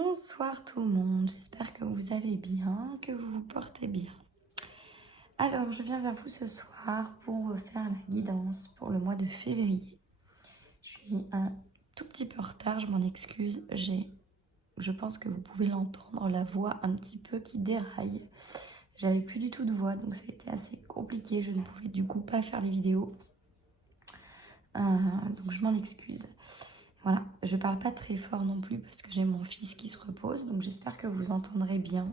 Bonsoir tout le monde, j'espère que vous allez bien, que vous vous portez bien. Alors, je viens vers vous ce soir pour faire la guidance pour le mois de février. Je suis un tout petit peu en retard, je m'en excuse. Je pense que vous pouvez l'entendre, la voix un petit peu qui déraille. J'avais plus du tout de voix, donc ça a été assez compliqué. Je ne pouvais du coup pas faire les vidéos. Donc je m'en excuse. Voilà, je parle pas très fort non plus parce que j'ai mon fils qui se repose, donc j'espère que vous entendrez bien,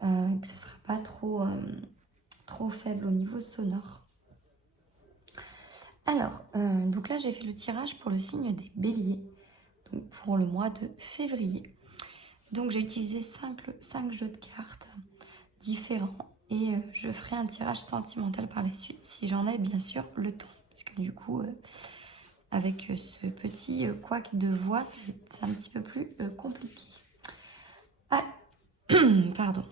que ce sera pas trop faible au niveau sonore. Alors, donc là j'ai fait le tirage pour le signe des béliers, donc pour le mois de février. Donc j'ai utilisé 5 jeux de cartes différents et je ferai un tirage sentimental par la suite si j'en ai bien sûr le temps, parce que du coup... avec ce petit couac de voix, c'est un petit peu plus compliqué. Ah, pardon.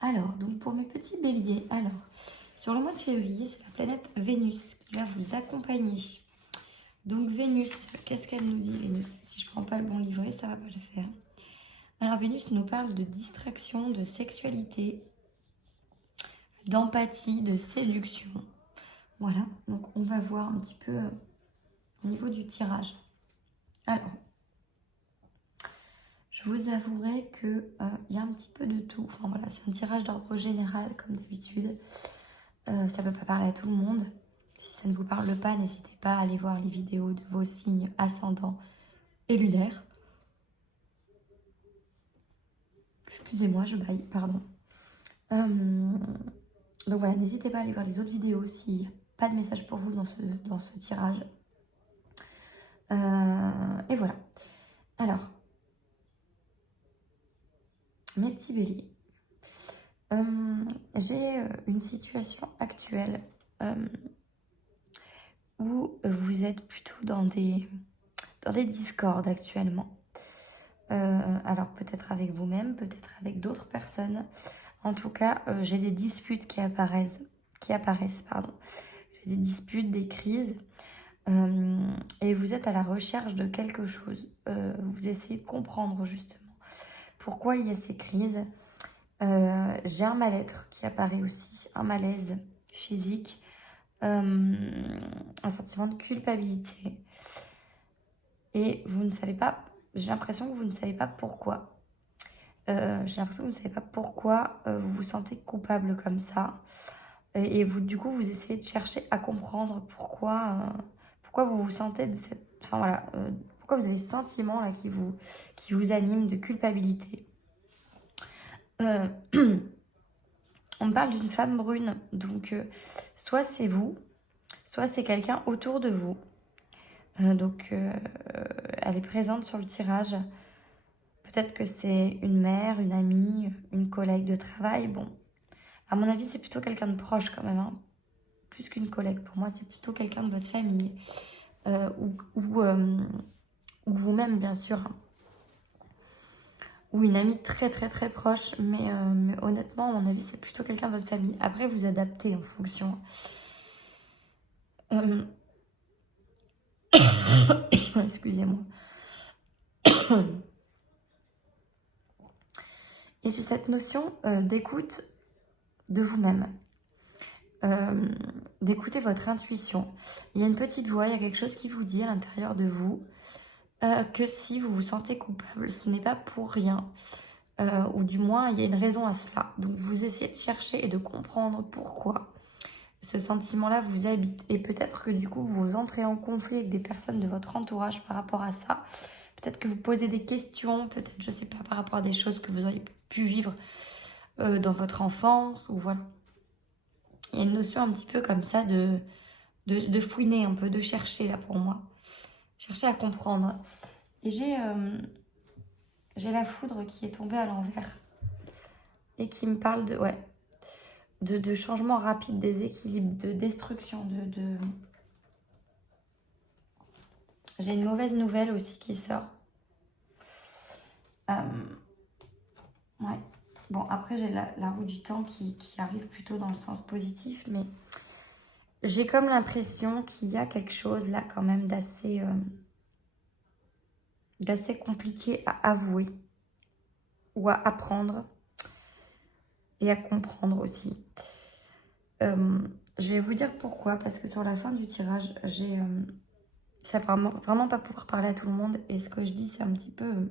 Alors, donc pour mes petits béliers, sur le mois de février, c'est la planète Vénus qui va vous accompagner. Donc Vénus, qu'est-ce qu'elle nous dit Vénus? Si je ne prends pas le bon livret, ça ne va pas le faire. Alors Vénus nous parle de distraction, de sexualité, d'empathie, de séduction. Voilà, donc on va voir un petit peu au niveau du tirage. Alors, je vous avouerai qu'il y a un petit peu de tout. Enfin voilà, c'est un tirage d'ordre général comme d'habitude. Ça ne peut pas parler à tout le monde. Si ça ne vous parle pas, n'hésitez pas à aller voir les vidéos de vos signes ascendants et lunaires. Excusez-moi, je baille, pardon. Donc voilà, n'hésitez pas à aller voir les autres vidéos s'il n'y a pas de message pour vous dans ce tirage. Et voilà. Alors, mes petits béliers. J'ai une situation actuelle où vous êtes plutôt dans des discordes actuellement. Alors peut-être avec vous-même, peut-être avec d'autres personnes. En tout cas, j'ai des disputes qui apparaissent. J'ai des disputes, des crises. Et vous êtes à la recherche de quelque chose. Vous essayez de comprendre justement pourquoi il y a ces crises. J'ai un mal-être qui apparaît aussi, un malaise physique, un sentiment de culpabilité. Et vous ne savez pas, j'ai l'impression que vous ne savez pas pourquoi. Vous vous sentez coupable comme ça. Et vous, du coup, vous essayez de chercher à comprendre pourquoi vous vous sentez de cette... Enfin voilà, pourquoi vous avez ce sentiment là qui vous anime de culpabilité. On me parle d'une femme brune, donc soit c'est vous, soit c'est quelqu'un autour de vous. Elle est présente sur le tirage. Peut-être que c'est une mère, une amie, une collègue de travail. Bon, à mon avis, c'est plutôt quelqu'un de proche quand même, hein. Plus qu'une collègue. Pour moi, c'est plutôt quelqu'un de votre famille. Ou vous-même, bien sûr. Ou une amie très très très proche. Mais honnêtement, à mon avis, c'est plutôt quelqu'un de votre famille. Après, vous adaptez en fonction. Excusez-moi. Et j'ai cette notion d'écoute de vous-même. D'écouter votre intuition. Il y a une petite voix, il y a quelque chose qui vous dit à l'intérieur de vous que si vous vous sentez coupable, ce n'est pas pour rien. Ou du moins, il y a une raison à cela. Donc, vous essayez de chercher et de comprendre pourquoi ce sentiment-là vous habite. Et peut-être que du coup, vous entrez en conflit avec des personnes de votre entourage par rapport à ça. Peut-être que vous posez des questions, peut-être, je sais pas, par rapport à des choses que vous auriez pu vivre dans votre enfance, ou voilà. Il y a une notion un petit peu comme ça de fouiner un peu, de chercher là pour moi. Chercher à comprendre. Et j'ai la foudre qui est tombée à l'envers. Et qui me parle de changement rapide, des équilibres, de destruction, J'ai une mauvaise nouvelle aussi qui sort. Ouais. Bon, après, j'ai la roue du temps qui arrive plutôt dans le sens positif, mais j'ai comme l'impression qu'il y a quelque chose là quand même d'assez d'assez compliqué à avouer ou à apprendre et à comprendre aussi. Je vais vous dire pourquoi, parce que sur la fin du tirage, ça va vraiment pas pouvoir parler à tout le monde, et ce que je dis, c'est un petit peu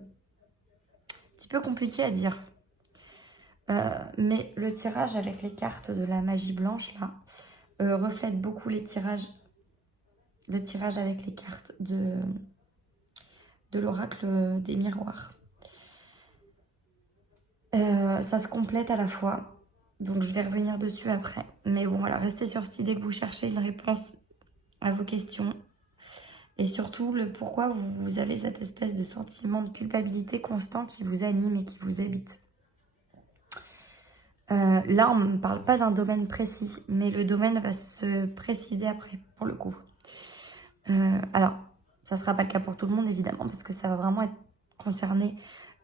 compliqué à dire. Mais le tirage avec les cartes de la magie blanche, là, reflète beaucoup le tirage avec les cartes de l'oracle des miroirs. Ça se complète à la fois, donc je vais revenir dessus après. Mais bon, voilà, restez sur cette idée que vous cherchez une réponse à vos questions. Et surtout, le pourquoi vous avez cette espèce de sentiment de culpabilité constant qui vous anime et qui vous habite. Là, on ne parle pas d'un domaine précis, mais le domaine va se préciser après, pour le coup. Alors, ça ne sera pas le cas pour tout le monde, évidemment, parce que ça va vraiment être concerné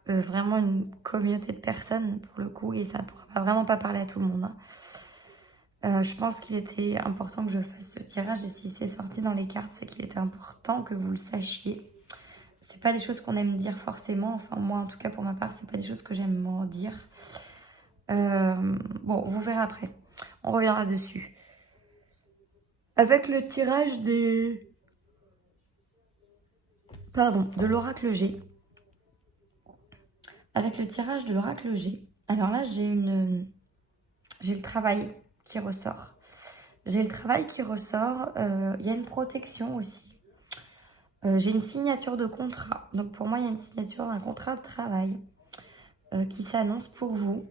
vraiment une communauté de personnes, pour le coup, et ça ne pourra vraiment pas parler à tout le monde. Je pense qu'il était important que je fasse ce tirage, et si c'est sorti dans les cartes, c'est qu'il était important que vous le sachiez. C'est pas des choses qu'on aime dire forcément, enfin moi en tout cas pour ma part, c'est pas des choses que j'aime en dire. Bon, vous verrez après, on reviendra dessus. Avec le tirage de l'oracle G. Avec le tirage de l'oracle G, alors là j'ai le travail qui ressort. J'ai le travail qui ressort, il y a une protection aussi. J'ai une signature de contrat. Donc pour moi, il y a une signature d'un contrat de travail qui s'annonce pour vous,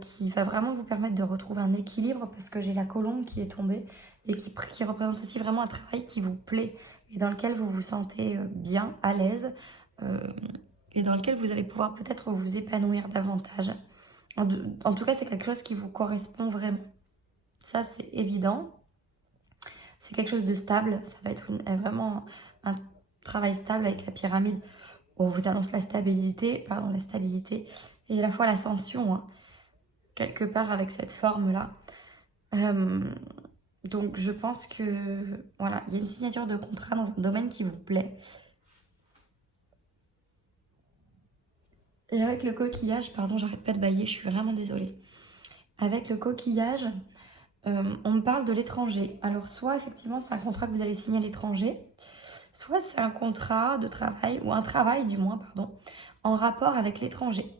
qui va vraiment vous permettre de retrouver un équilibre parce que j'ai la colombe qui est tombée et qui représente aussi vraiment un travail qui vous plaît et dans lequel vous vous sentez bien, à l'aise et dans lequel vous allez pouvoir peut-être vous épanouir davantage. En tout cas, c'est quelque chose qui vous correspond vraiment. Ça, c'est évident. C'est quelque chose de stable. Ça va être vraiment un travail stable avec la pyramide. On vous annonce la stabilité et à la fois l'ascension, hein, quelque part avec cette forme-là. Donc, je pense que, voilà, il y a une signature de contrat dans un domaine qui vous plaît. Et avec le coquillage, pardon, j'arrête pas de bâiller, je suis vraiment désolée. Avec le coquillage, on me parle de l'étranger. Alors, soit effectivement, c'est un contrat que vous allez signer à l'étranger, soit c'est un contrat de travail, ou un travail du moins, pardon, en rapport avec l'étranger.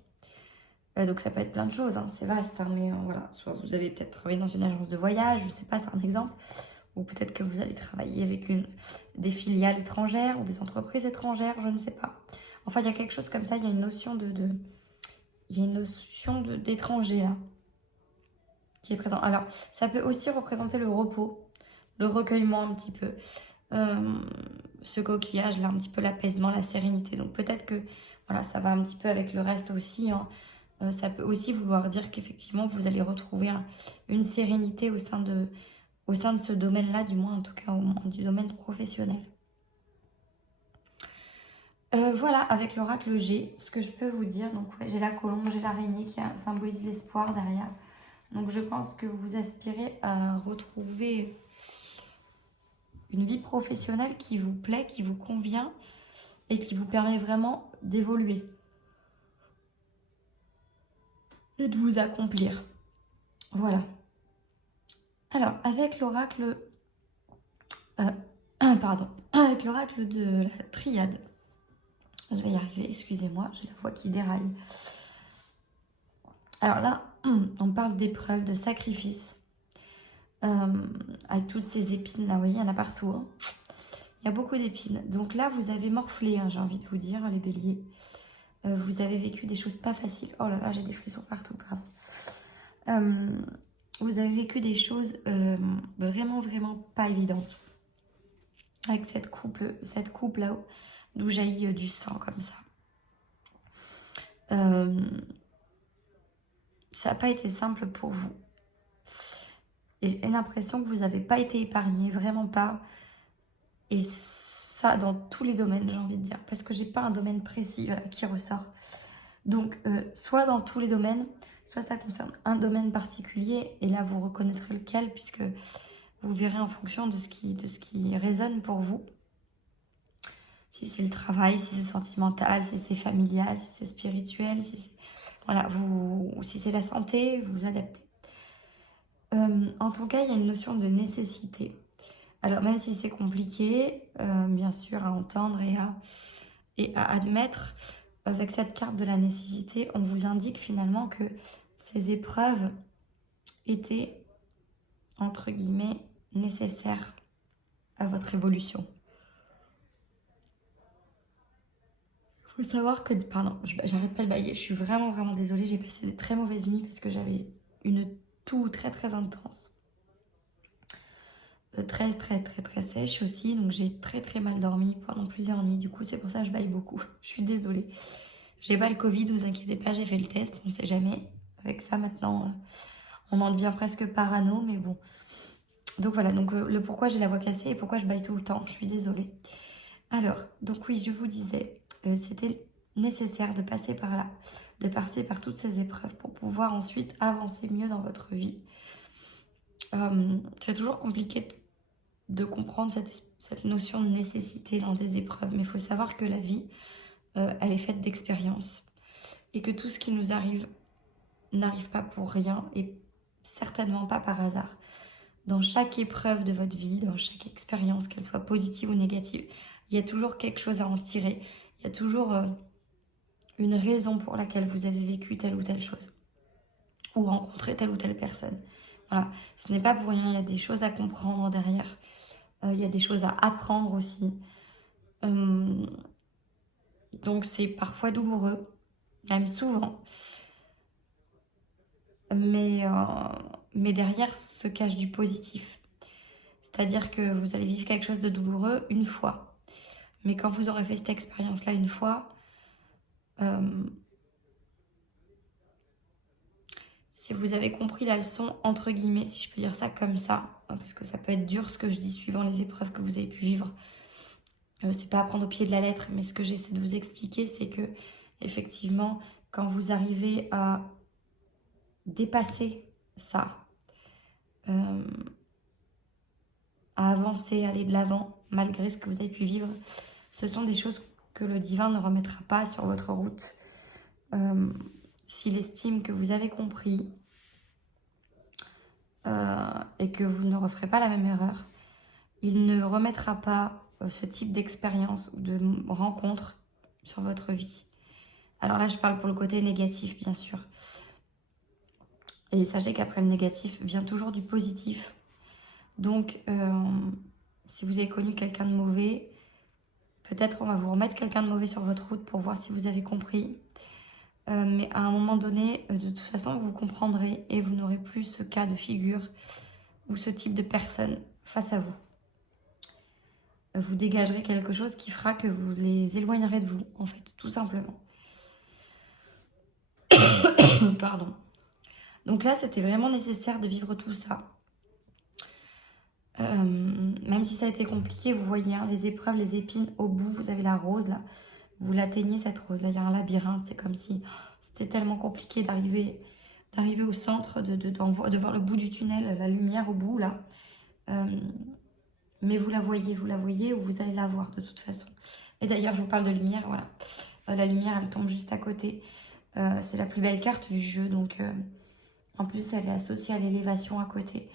Donc ça peut être plein de choses, hein, c'est vaste, hein, mais voilà, soit vous allez peut-être travailler dans une agence de voyage, je ne sais pas, c'est un exemple, ou peut-être que vous allez travailler avec des filiales étrangères ou des entreprises étrangères, je ne sais pas. Enfin, il y a quelque chose comme ça, il y a une notion d'étranger là, qui est présent. Alors, ça peut aussi représenter le repos, le recueillement un petit peu. Ce coquillage là, un petit peu l'apaisement, la sérénité. Donc peut-être que voilà, ça va un petit peu avec le reste aussi, hein. Ça peut aussi vouloir dire qu'effectivement vous allez retrouver une sérénité au sein de ce domaine-là, du moins en tout cas du domaine professionnel. Voilà, avec l'oracle G, ce que je peux vous dire, donc ouais, j'ai la colombe, j'ai l'araignée qui symbolise l'espoir derrière. Donc je pense que vous aspirez à retrouver une vie professionnelle qui vous plaît, qui vous convient et qui vous permet vraiment d'évoluer et de vous accomplir. Voilà. Alors, avec l'oracle avec l'oracle de la triade, je vais y arriver, excusez-moi, j'ai la voix qui déraille. Alors là, on parle d'épreuves, de sacrifices, avec toutes ces épines là, vous voyez, il y en a partout, hein. Il y a beaucoup d'épines. Donc là, vous avez morflé, hein, j'ai envie de vous dire, les béliers. Vous avez vécu des choses pas faciles. Oh là là, j'ai des frissons partout, pardon. Vous avez vécu des choses vraiment, vraiment pas évidentes. Avec cette coupe là, d'où jaillit du sang comme ça. Ça n'a pas été simple pour vous. Et j'ai l'impression que vous n'avez pas été épargné, vraiment pas. Et ça, dans tous les domaines, j'ai envie de dire. Parce que j'ai pas un domaine précis qui ressort. Donc, soit dans tous les domaines, soit ça concerne un domaine particulier. Et là, vous reconnaîtrez lequel, puisque vous verrez en fonction de ce qui résonne pour vous. Si c'est le travail, si c'est sentimental, si c'est familial, si c'est spirituel, si c'est... Voilà, si c'est la santé, vous vous adaptez. En tout cas, il y a une notion de nécessité. Alors, même si c'est compliqué, bien sûr, à entendre et à admettre, avec cette carte de la nécessité, on vous indique finalement que ces épreuves étaient, entre guillemets, nécessaires à votre évolution. Il faut savoir que... Pardon, j'arrête pas de bailler. Je suis vraiment désolée. J'ai passé des très mauvaises nuits parce que j'avais une toux très intense. Très sèche aussi. Donc j'ai très mal dormi pendant plusieurs nuits. Du coup, c'est pour ça que je baille beaucoup. Je suis désolée. J'ai pas le Covid, vous inquiétez pas. J'ai fait le test. On sait jamais. Avec ça, maintenant, on en devient presque parano. Mais bon. Donc voilà. Donc le pourquoi j'ai la voix cassée et pourquoi je baille tout le temps. Je suis désolée. Alors, donc oui, je vous disais, c'était nécessaire de passer par là, de passer par toutes ces épreuves pour pouvoir ensuite avancer mieux dans votre vie. C'est toujours compliqué de comprendre cette notion de nécessité dans des épreuves, mais il faut savoir que la vie, elle est faite d'expériences et que tout ce qui nous arrive n'arrive pas pour rien et certainement pas par hasard. Dans chaque épreuve de votre vie, dans chaque expérience, qu'elle soit positive ou négative, il y a toujours quelque chose à en tirer. Il y a toujours une raison pour laquelle vous avez vécu telle ou telle chose. Ou rencontré telle ou telle personne. Voilà, ce n'est pas pour rien, il y a des choses à comprendre derrière. Il y a des choses à apprendre aussi. Donc c'est parfois douloureux, même souvent. Mais derrière se cache du positif. C'est-à-dire que vous allez vivre quelque chose de douloureux une fois. Mais quand vous aurez fait cette expérience-là une fois, si vous avez compris la leçon, entre guillemets, si je peux dire ça comme ça, parce que ça peut être dur ce que je dis suivant les épreuves que vous avez pu vivre, c'est pas à prendre au pied de la lettre, mais ce que j'essaie de vous expliquer, c'est que effectivement, quand vous arrivez à dépasser ça, à avancer, aller de l'avant, malgré ce que vous avez pu vivre, ce sont des choses que le divin ne remettra pas sur votre route. S'il estime que vous avez compris et que vous ne referez pas la même erreur, il ne remettra pas ce type d'expérience ou de rencontre sur votre vie. Alors là, je parle pour le côté négatif, bien sûr. Et sachez qu'après le négatif vient toujours du positif. Donc, si vous avez connu quelqu'un de mauvais, peut-être on va vous remettre quelqu'un de mauvais sur votre route pour voir si vous avez compris. Mais à un moment donné, de toute façon, vous comprendrez et vous n'aurez plus ce cas de figure ou ce type de personne face à vous. Vous dégagerez quelque chose qui fera que vous les éloignerez de vous, en fait, tout simplement. Pardon. Donc là, c'était vraiment nécessaire de vivre tout ça. Même si ça a été compliqué, vous voyez, hein, les épreuves, les épines, au bout, vous avez la rose, là. Vous l'atteignez, cette rose. Là, il y a un labyrinthe. C'est comme si c'était tellement compliqué d'arriver au centre, de voir le bout du tunnel, la lumière au bout, là. Mais vous la voyez, ou vous allez la voir de toute façon. Et d'ailleurs, je vous parle de lumière, voilà. La lumière, elle tombe juste à côté. C'est la plus belle carte du jeu, donc en plus, elle est associée à l'élévation à côté.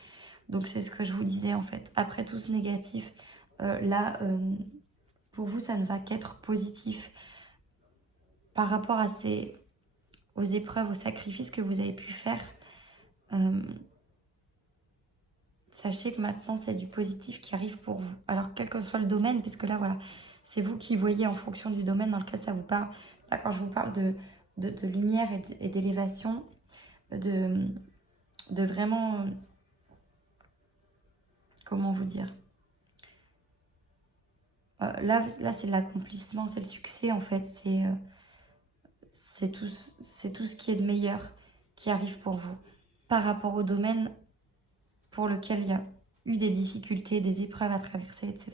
Donc, c'est ce que je vous disais, en fait. Après tout ce négatif, là, pour vous, ça ne va qu'être positif par rapport aux épreuves, aux sacrifices que vous avez pu faire. Sachez que maintenant, c'est du positif qui arrive pour vous. Alors, quel que soit le domaine, puisque là, voilà, c'est vous qui voyez en fonction du domaine dans lequel ça vous parle. Là, quand je vous parle de lumière et d'élévation, de vraiment... comment vous dire, là c'est l'accomplissement, c'est le succès, en fait. C'est tout ce qui est de meilleur qui arrive pour vous. Par rapport au domaine pour lequel il y a eu des difficultés, des épreuves à traverser, etc.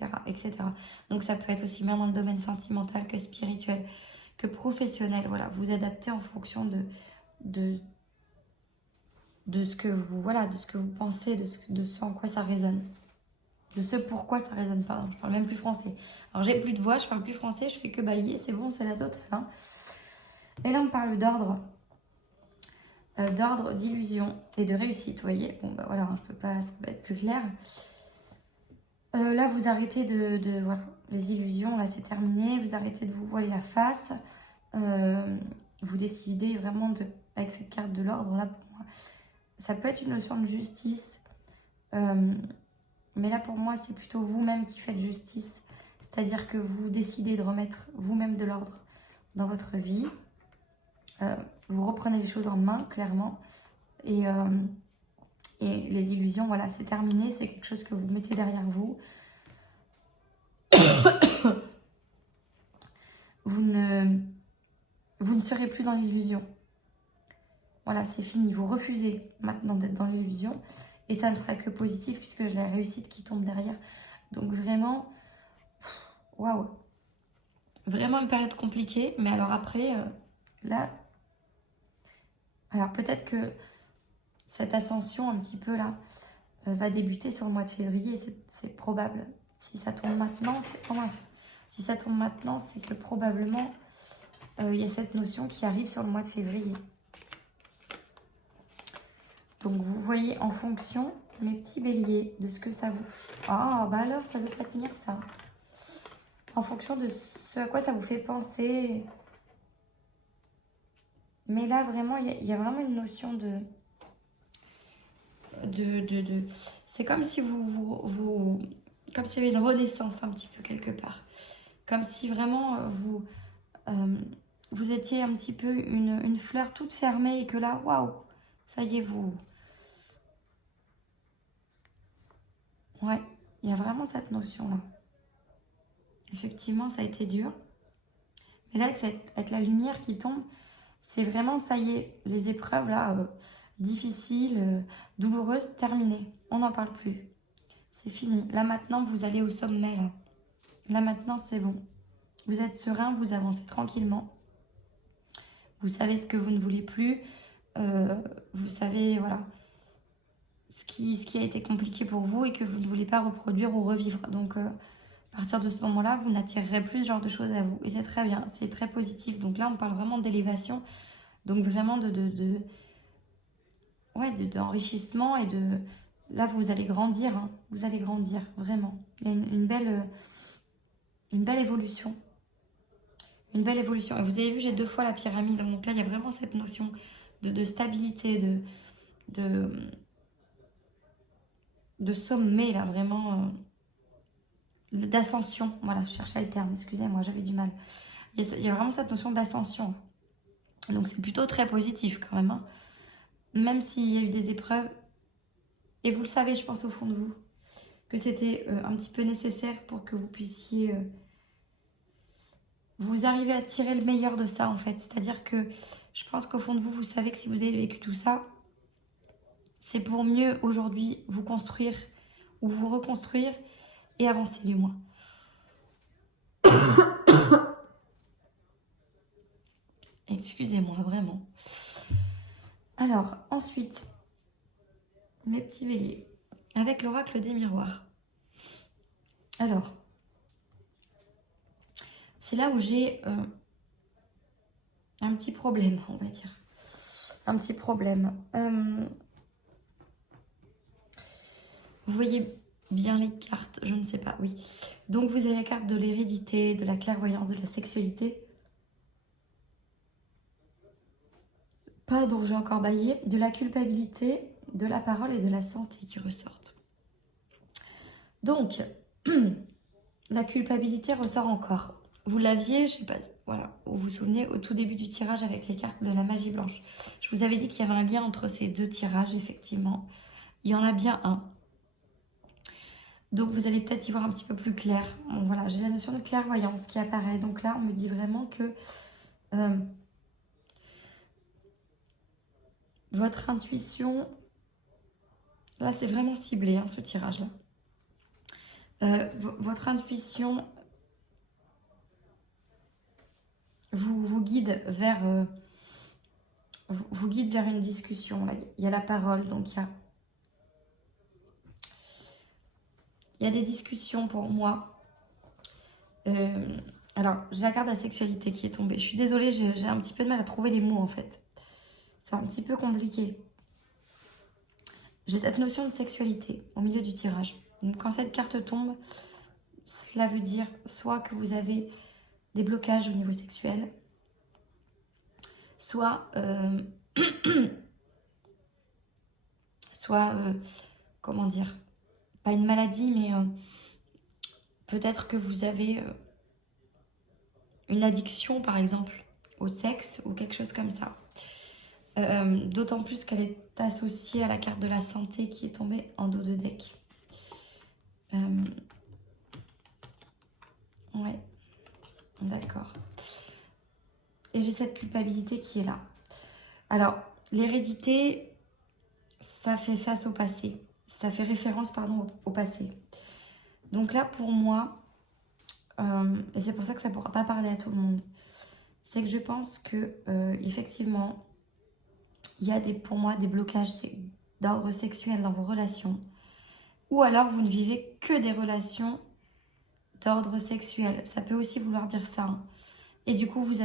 Donc ça peut être aussi bien dans le domaine sentimental que spirituel, que professionnel. Voilà, vous adaptez en fonction de ce que vous, voilà, de ce que vous pensez, de ce en quoi ça résonne. de ce pourquoi ça résonne pas. Je parle même plus français. Alors j'ai plus de voix, je parle plus français, je fais que bailler, c'est bon, c'est la totale. Hein. Et là on parle d'ordre. D'ordre, d'illusion et de réussite, vous voyez. Bon bah voilà, je peux pas être plus clair. Là vous arrêtez voilà, les illusions, là c'est terminé. Vous arrêtez de vous voiler la face. Vous décidez vraiment avec cette carte de l'ordre là pour moi. Ça peut être une notion de justice. Mais là pour moi c'est plutôt vous-même qui faites justice. C'est-à-dire que vous décidez de remettre vous-même de l'ordre dans votre vie. Vous reprenez les choses en main, clairement. Et les illusions, voilà, c'est terminé. C'est quelque chose que vous mettez derrière vous. Vous ne serez plus dans l'illusion. Voilà, c'est fini. Vous refusez maintenant d'être dans l'illusion. Et ça ne sera que positif puisque j'ai la réussite qui tombe derrière. Donc vraiment, waouh. Vraiment une période compliquée. Mais alors après, là... Alors peut-être que cette ascension un petit peu là va débuter sur le mois de février, c'est probable. Si ça tombe maintenant, si ça tombe maintenant, c'est que probablement il y a cette notion qui arrive sur le mois de février. Donc vous voyez en fonction, mes petits béliers, de ce que ça vous... Ah bah alors ça ne veut pas tenir ça. En fonction de ce à quoi ça vous fait penser... Mais là, vraiment, il y a vraiment une notion de... C'est comme si comme s'il y avait une renaissance un petit peu quelque part. Comme si vraiment vous étiez un petit peu une fleur toute fermée et que là, waouh, ça y est, vous... Ouais, il y a vraiment cette notion-là. Effectivement, ça a été dur. Mais là, avec la lumière qui tombe... C'est vraiment, ça y est, les épreuves là, difficiles, douloureuses, terminées. On n'en parle plus. C'est fini. Là maintenant, vous allez au sommet. Là maintenant, c'est bon. Vous êtes serein, vous avancez tranquillement. Vous savez ce que vous ne voulez plus. Vous savez, voilà, ce qui a été compliqué pour vous et que vous ne voulez pas reproduire ou revivre. Donc, à partir de ce moment-là, vous n'attirerez plus ce genre de choses à vous. Et c'est très bien, c'est très positif. Donc là, on parle vraiment d'élévation. Donc vraiment d'enrichissement et de... Là, vous allez grandir. Hein. Vous allez grandir, vraiment. Il y a une belle évolution. Une belle évolution. Et vous avez vu, j'ai 2 fois la pyramide. Donc là, il y a vraiment cette notion de stabilité, de sommet, là, vraiment... d'ascension. Voilà, je cherchais le terme. Excusez-moi, j'avais du mal. Il y a vraiment cette notion d'ascension. Donc c'est plutôt très positif quand même. Hein. Même s'il y a eu des épreuves, et vous le savez, je pense au fond de vous, que c'était un petit peu nécessaire pour que vous puissiez vous arriver à tirer le meilleur de ça en fait. C'est-à-dire que je pense qu'au fond de vous, vous savez que si vous avez vécu tout ça, c'est pour mieux aujourd'hui vous construire ou vous reconstruire et avancer du moins. Excusez-moi, vraiment. Alors, ensuite, mes petits béliers, avec l'oracle des miroirs. Alors, c'est là où j'ai un petit problème, on va dire. Un petit problème. Vous voyez bien les cartes, je ne sais pas, oui. Donc, vous avez la carte de l'hérédité, de la clairvoyance, de la sexualité. Pardon, j'ai encore baillé. De la culpabilité, de la parole et de la santé qui ressortent. Donc, la culpabilité ressort encore. Vous l'aviez, je sais pas, voilà, vous vous souvenez, au tout début du tirage avec les cartes de la magie blanche. Je vous avais dit qu'il y avait un lien entre ces 2 tirages, effectivement. Il y en a bien un. Donc, vous allez peut-être y voir un petit peu plus clair. Bon, voilà, j'ai la notion de clairvoyance qui apparaît. Donc là, on me dit vraiment que votre intuition... Là, c'est vraiment ciblé, hein, ce tirage-là. Votre intuition vous guide vers une discussion. Là. Il y a la parole, donc il Il y a des discussions pour moi. Alors, j'ai la carte de la sexualité qui est tombée. Je suis désolée, j'ai un petit peu de mal à trouver les mots en fait. C'est un petit peu compliqué. J'ai cette notion de sexualité au milieu du tirage. Donc, quand cette carte tombe, cela veut dire soit que vous avez des blocages au niveau sexuel, soit, comment dire, pas une maladie, mais peut-être que vous avez une addiction, par exemple, au sexe ou quelque chose comme ça. D'autant plus qu'elle est associée à la carte de la santé qui est tombée en dos de deck. Ouais, d'accord. Et j'ai cette culpabilité qui est là. Alors, l'hérédité, ça fait face au passé. Ça fait référence, pardon, au passé. Donc là, pour moi, et c'est pour ça que ça ne pourra pas parler à tout le monde, c'est que je pense que, effectivement, il y a pour moi des blocages d'ordre sexuel dans vos relations. Ou alors, vous ne vivez que des relations d'ordre sexuel. Ça peut aussi vouloir dire ça. Hein. Et du coup, vous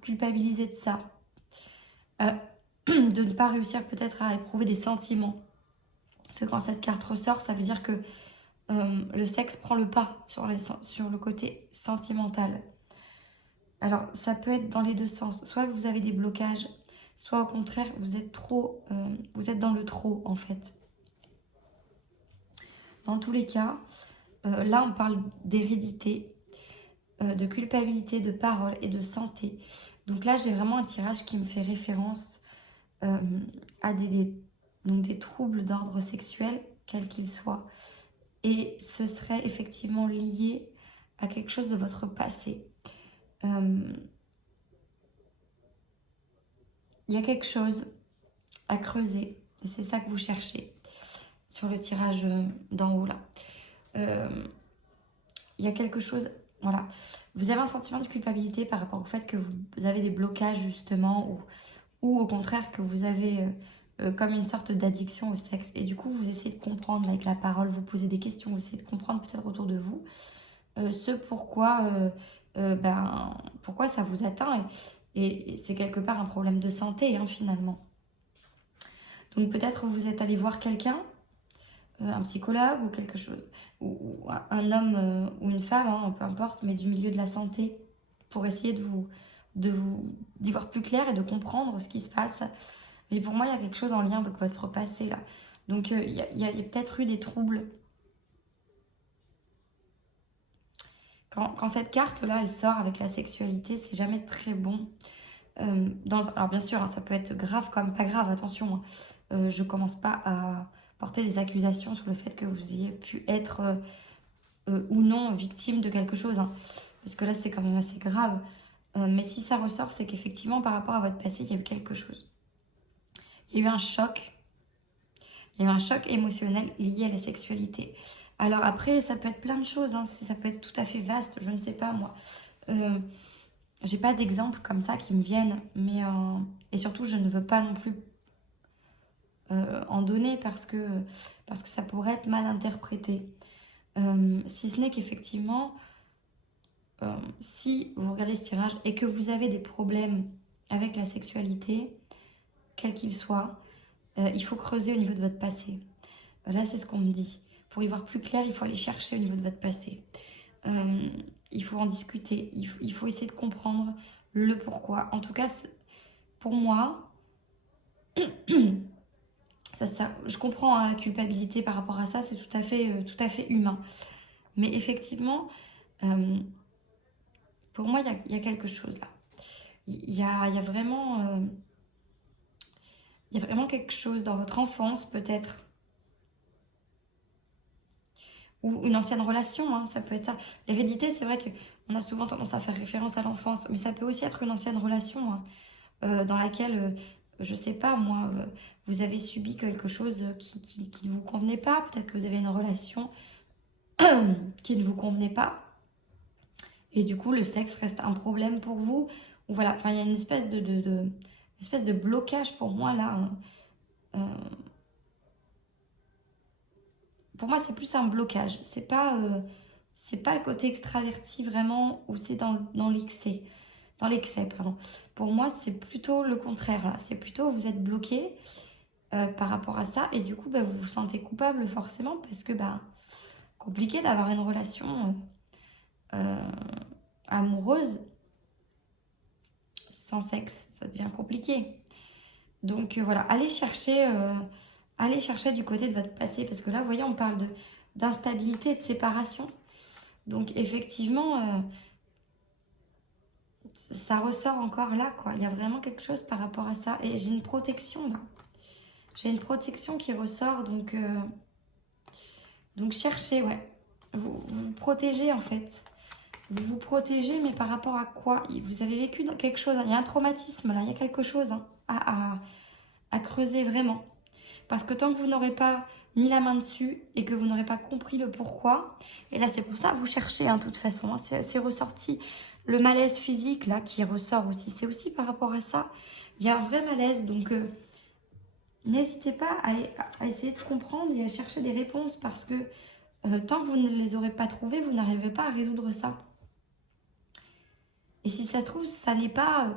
culpabilisez de ça. De ne pas réussir peut-être à éprouver des sentiments. Parce que quand cette carte ressort, ça veut dire que le sexe prend le pas sur le côté sentimental. Alors, ça peut être dans les deux sens. Soit vous avez des blocages, soit au contraire, vous êtes dans le trop, en fait. Dans tous les cas, là, on parle d'hérédité, de culpabilité, de parole et de santé. Donc là, j'ai vraiment un tirage qui me fait référence à des troubles d'ordre sexuel, quels qu'ils soient. Et ce serait effectivement lié à quelque chose de votre passé. Il y a quelque chose à creuser, et c'est ça que vous cherchez sur le tirage d'en haut là. Il y a quelque chose, voilà. Vous avez un sentiment de culpabilité par rapport au fait que vous avez des blocages justement, ou au contraire que vous avez comme une sorte d'addiction au sexe. Et du coup, vous essayez de comprendre avec la parole, vous posez des questions, vous essayez de comprendre peut-être autour de vous pourquoi ça vous atteint. Et c'est quelque part un problème de santé, hein, finalement. Donc peut-être vous êtes allé voir quelqu'un, un psychologue ou quelque chose, ou un homme ou une femme, hein, peu importe, mais du milieu de la santé, pour essayer d'y voir plus clair et de comprendre ce qui se passe. Mais pour moi, il y a quelque chose en lien avec votre passé, là. Donc il y a peut-être eu des troubles. Quand cette carte-là, elle sort avec la sexualité, c'est jamais très bon. Alors bien sûr, hein, ça peut être grave comme pas grave, attention. Hein. Je commence pas à porter des accusations sur le fait que vous ayez pu être ou non victime de quelque chose. Hein, parce que là, c'est quand même assez grave. Mais si ça ressort, c'est qu'effectivement, par rapport à votre passé, il y a eu quelque chose. Il y a eu un choc. Il y a eu un choc émotionnel lié à la sexualité. Alors après, ça peut être plein de choses. Hein, ça peut être tout à fait vaste, je ne sais pas moi. J'ai pas d'exemples comme ça qui me viennent. Mais, et surtout, je ne veux pas non plus en donner parce que ça pourrait être mal interprété. Si ce n'est qu'effectivement, si vous regardez ce tirage et que vous avez des problèmes avec la sexualité, quel qu'il soit, il faut creuser au niveau de votre passé. Là, c'est ce qu'on me dit. Pour y voir plus clair, il faut aller chercher au niveau de votre passé. Il faut en discuter. Il faut essayer de comprendre le pourquoi. En tout cas, pour moi, je comprends hein, la culpabilité par rapport à ça. C'est tout à fait humain. Mais effectivement, pour moi, il y a quelque chose là. Il y a vraiment quelque chose dans votre enfance, peut-être. Ou une ancienne relation, hein, ça peut être ça. L'hérédité, c'est vrai qu'on a souvent tendance à faire référence à l'enfance, mais ça peut aussi être une ancienne relation hein, dans laquelle, je sais pas, moi, vous avez subi quelque chose qui ne vous convenait pas. Peut-être que vous avez une relation qui ne vous convenait pas. Et du coup, le sexe reste un problème pour vous. Ou voilà, enfin, il y a une espèce de blocage pour moi là. pour moi, c'est plus un blocage. C'est pas le côté extraverti vraiment, ou c'est dans l'excès. Dans l'excès, pardon. Pour moi, c'est plutôt le contraire, là. C'est plutôt vous êtes bloqué par rapport à ça, et du coup, bah, vous vous sentez coupable forcément, parce que, bah, compliqué d'avoir une relation euh, amoureuse sans sexe, ça devient compliqué. Donc voilà, allez chercher du côté de votre passé, parce que là, vous voyez, on parle d'instabilité et de séparation. Donc effectivement, ça ressort encore là, quoi. Il y a vraiment quelque chose par rapport à ça. Et j'ai une protection là. J'ai une protection qui ressort, donc cherchez, ouais. Vous protégez en fait. Vous vous protégez, mais par rapport à quoi? Vous avez vécu quelque chose, hein. Il y a un traumatisme là, il y a quelque chose, hein, à creuser vraiment. Parce que tant que vous n'aurez pas mis la main dessus et que vous n'aurez pas compris le pourquoi, et là c'est pour ça, vous cherchez, hein, de toute façon, hein, c'est ressorti. Le malaise physique là qui ressort aussi, c'est aussi par rapport à ça. Il y a un vrai malaise, donc n'hésitez pas à essayer de comprendre et à chercher des réponses, parce que tant que vous ne les aurez pas trouvées, vous n'arrivez pas à résoudre ça. Et si ça se trouve, ça n'est pas...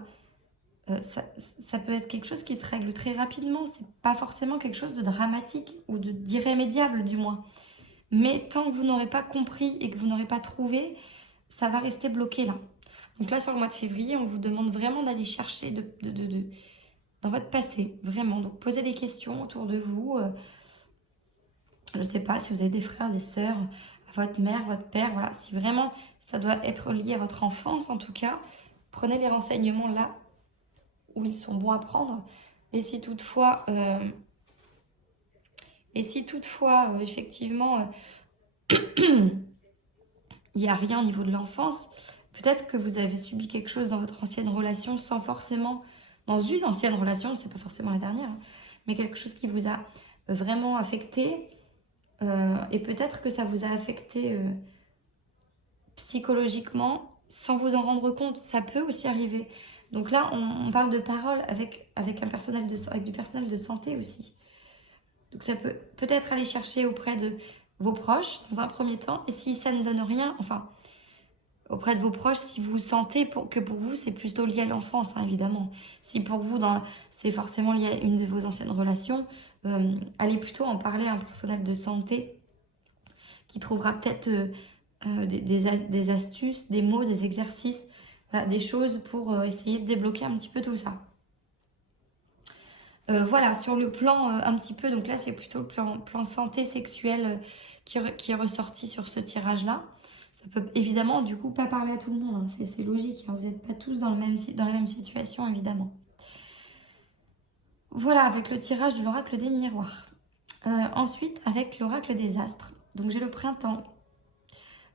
ça peut être quelque chose qui se règle très rapidement. C'est pas forcément quelque chose de dramatique ou d'irrémédiable du moins. Mais tant que vous n'aurez pas compris et que vous n'aurez pas trouvé, ça va rester bloqué là. Donc là, sur le mois de février, on vous demande vraiment d'aller chercher dans votre passé, vraiment. Donc posez des questions autour de vous. Je ne sais pas si vous avez des frères, des sœurs, votre mère, votre père, voilà. Si vraiment ça doit être lié à votre enfance, en tout cas, prenez les renseignements là où ils sont bons à prendre. Et si toutefois, effectivement, il n'y a rien au niveau de l'enfance, peut-être que vous avez subi quelque chose dans votre ancienne relation sans forcément, dans une ancienne relation, c'est pas forcément la dernière, hein, mais quelque chose qui vous a vraiment affecté. Et peut-être que ça vous a affecté psychologiquement sans vous en rendre compte. Ça peut aussi arriver. Donc là, on parle de parole avec du personnel de santé aussi. Donc ça peut peut-être aller chercher auprès de vos proches dans un premier temps. Et si ça ne donne rien, enfin, auprès de vos proches, si vous sentez que pour vous, c'est plutôt lié à l'enfance, hein, évidemment. Si pour vous, c'est forcément lié à une de vos anciennes relations, allez plutôt en parler à un personnel de santé qui trouvera peut-être des astuces, des mots, des exercices, voilà, des choses pour essayer de débloquer un petit peu tout ça. Voilà, sur le plan un petit peu, donc là c'est plutôt le plan santé sexuelle qui est ressorti sur ce tirage-là. Ça peut évidemment du coup pas parler à tout le monde, hein, c'est logique, hein, vous n'êtes pas tous dans la même situation évidemment. Voilà, avec le tirage de l'oracle des miroirs. Ensuite, avec l'oracle des astres. Donc j'ai le printemps,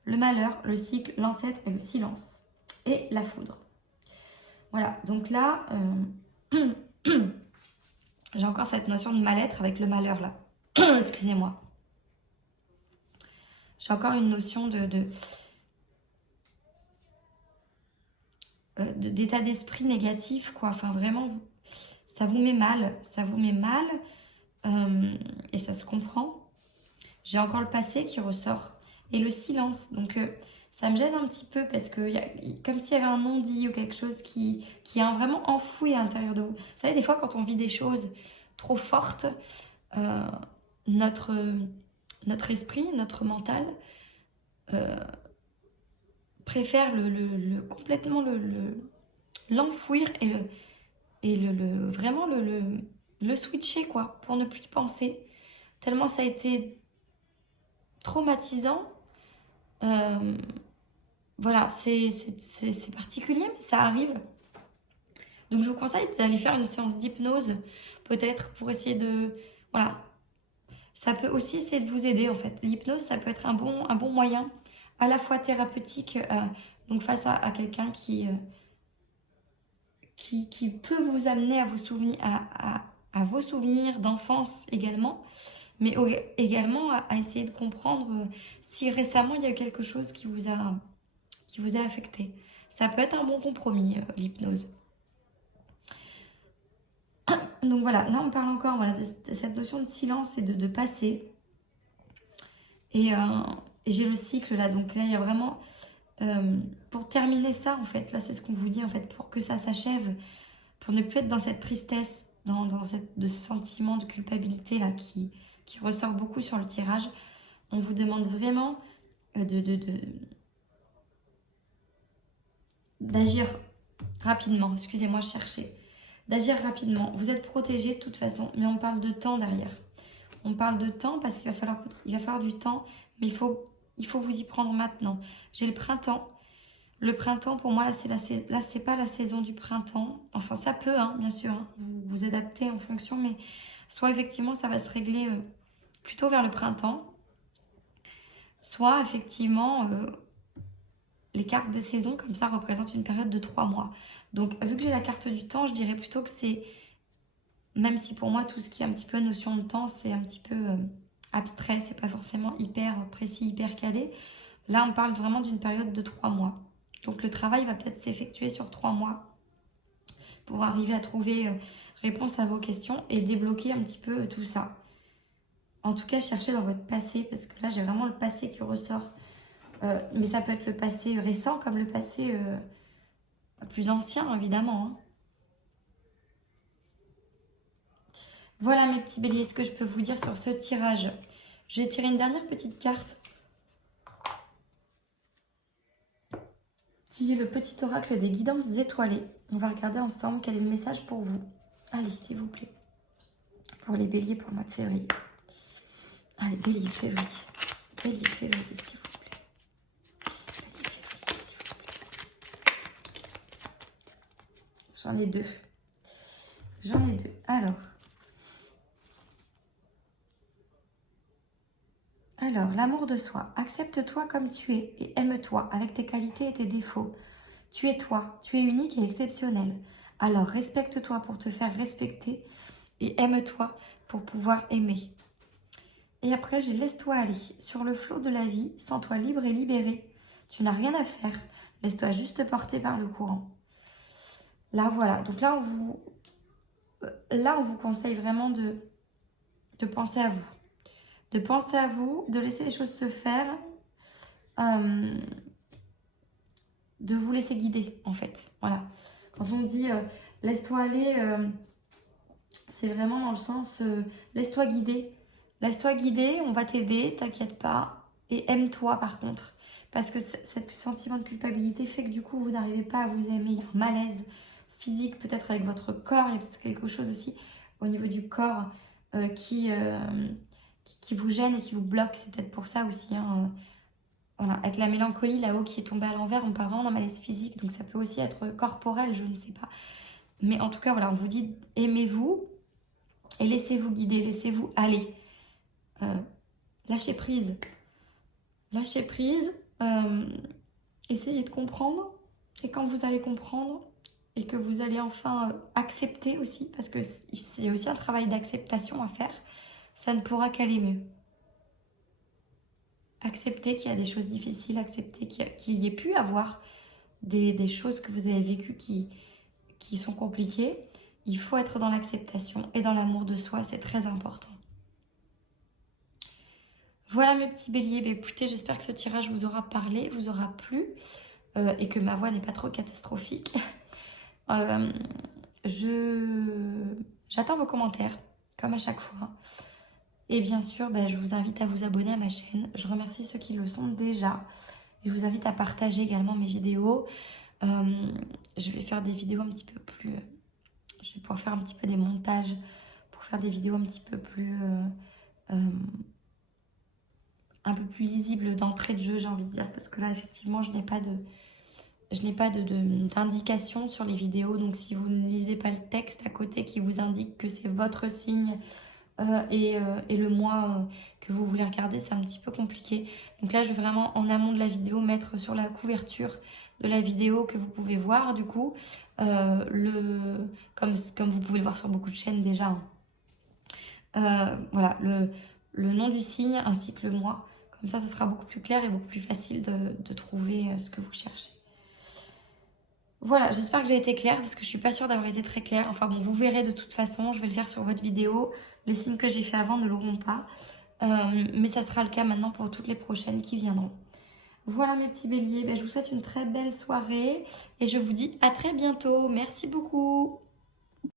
le malheur, le cycle, l'ancêtre et le silence. Et la foudre. Voilà, donc là, j'ai encore cette notion de mal-être avec le malheur là. Excusez-moi. J'ai encore une notion d'état d'esprit négatif, quoi. Enfin, vraiment, ça vous met mal. Ça vous met mal. Et ça se comprend. J'ai encore le passé qui ressort. Et le silence. Donc, ça me gêne un petit peu parce que comme s'il y avait un non-dit ou quelque chose qui est vraiment enfoui à l'intérieur de vous. Vous savez, des fois, quand on vit des choses trop fortes, notre esprit, notre mental préfère complètement l'enfouir et vraiment le switcher, quoi, pour ne plus y penser. Tellement ça a été traumatisant. Voilà, c'est particulier, mais ça arrive. Donc je vous conseille d'aller faire une séance d'hypnose, peut-être, pour essayer de... Voilà. Ça peut aussi essayer de vous aider, en fait. L'hypnose, ça peut être un bon moyen, à la fois thérapeutique, donc face à quelqu'un qui peut vous amener à vos souvenirs d'enfance également, mais également à essayer de comprendre si récemment il y a eu quelque chose qui vous a affecté. Ça peut être un bon compromis, l'hypnose. Donc voilà, là on parle encore, voilà, de cette notion de silence et de passé. Et, j'ai le cycle là, donc là il y a vraiment, pour terminer ça en fait, là c'est ce qu'on vous dit en fait, pour que ça s'achève, pour ne plus être dans cette tristesse, de ce sentiment de culpabilité là qui ressort beaucoup sur le tirage, on vous demande vraiment d'agir rapidement. Excusez-moi, je cherchais. D'agir rapidement. Vous êtes protégé de toute façon, mais on parle de temps derrière. On parle de temps parce qu'il va falloir du temps, mais il faut vous y prendre maintenant. J'ai le printemps. Le printemps, pour moi, là, c'est pas la saison du printemps. Enfin, ça peut, hein, bien sûr. Hein, vous adaptez en fonction, mais soit effectivement, ça va se régler plutôt vers le printemps, soit effectivement, les cartes de saison, comme ça, représentent une période de 3 mois. Donc, vu que j'ai la carte du temps, je dirais plutôt que c'est, même si pour moi, tout ce qui est un petit peu notion de temps, c'est un petit peu abstrait, c'est pas forcément hyper précis, hyper calé. Là, on parle vraiment d'une période de 3 mois. Donc, le travail va peut-être s'effectuer sur 3 mois pour arriver à trouver réponse à vos questions et débloquer un petit peu tout ça. En tout cas, cherchez dans votre passé, parce que là, j'ai vraiment le passé qui ressort. Mais ça peut être le passé récent comme le passé plus ancien, évidemment. Hein. Voilà mes petits béliers, ce que je peux vous dire sur ce tirage. Je vais tirer une dernière petite carte qui est le petit oracle des guidances étoilées. On va regarder ensemble quel est le message pour vous. Allez, s'il vous plaît. Pour les béliers pour le mois de février. Allez, bélier, février. Bélier, février, s'il vous plaît. Bélier, février, s'il vous plaît. J'en ai deux. J'en ai deux. Alors, l'amour de soi. Accepte-toi comme tu es et aime-toi avec tes qualités et tes défauts. Tu es toi, tu es unique et exceptionnel. Alors, respecte-toi pour te faire respecter et aime-toi pour pouvoir aimer. Et après, j'ai laisse-toi aller sur le flot de la vie, sens-toi libre et libéré. Tu n'as rien à faire, laisse-toi juste porter par le courant. Là, voilà. Donc là, on vous conseille vraiment de penser à vous. De penser à vous, de laisser les choses se faire, de vous laisser guider, en fait. Voilà. Quand on dit laisse-toi aller, c'est vraiment dans le sens laisse-toi guider. Laisse-toi guider, on va t'aider, t'inquiète pas. Et aime-toi, par contre. Parce que ce sentiment de culpabilité fait que du coup, vous n'arrivez pas à vous aimer. Il y a un malaise physique, peut-être avec votre corps. Il y a peut-être quelque chose aussi au niveau du corps qui vous gêne et qui vous bloque. C'est peut-être pour ça aussi. Hein, voilà. Avec la mélancolie là-haut qui est tombée à l'envers, on parle vraiment d'un malaise physique. Donc ça peut aussi être corporel, je ne sais pas. Mais en tout cas, voilà, on vous dit aimez-vous et laissez-vous guider, laissez-vous aller. Lâchez prise. Lâchez prise. Essayez de comprendre. Et quand vous allez comprendre et que vous allez enfin accepter aussi, parce que c'est aussi un travail d'acceptation à faire, ça ne pourra qu'aller mieux. Accepter qu'il y a des choses difficiles, accepter qu'il y ait pu avoir des choses que vous avez vécues qui sont compliquées. Il faut être dans l'acceptation et dans l'amour de soi, c'est très important. Voilà mes petits béliers, écoutez, j'espère que ce tirage vous aura parlé, vous aura plu et que ma voix n'est pas trop catastrophique. J'attends vos commentaires, comme à chaque fois. Et bien sûr, je vous invite à vous abonner à ma chaîne. Je remercie ceux qui le sont déjà. Et je vous invite à partager également mes vidéos. Je vais faire des vidéos un petit peu plus... je vais pouvoir faire un petit peu des montages pour faire des vidéos un petit peu plus... un peu plus lisibles d'entrée de jeu, j'ai envie de dire. Parce que là, effectivement, je n'ai pas d'indication sur les vidéos. Donc, si vous ne lisez pas le texte à côté qui vous indique que c'est votre signe... et le mois que vous voulez regarder, c'est un petit peu compliqué. Donc là, je vais vraiment, en amont de la vidéo, mettre sur la couverture de la vidéo que vous pouvez voir, du coup, comme vous pouvez le voir sur beaucoup de chaînes déjà. Voilà, le nom du signe ainsi que le mois. Comme ça sera beaucoup plus clair et beaucoup plus facile de trouver ce que vous cherchez. Voilà, j'espère que j'ai été claire parce que je suis pas sûre d'avoir été très claire. Enfin bon, vous verrez de toute façon, je vais le faire sur votre vidéo. Les signes que j'ai fait avant ne l'auront pas. Mais ça sera le cas maintenant pour toutes les prochaines qui viendront. Voilà mes petits béliers, ben, je vous souhaite une très belle soirée et je vous dis à très bientôt. Merci beaucoup.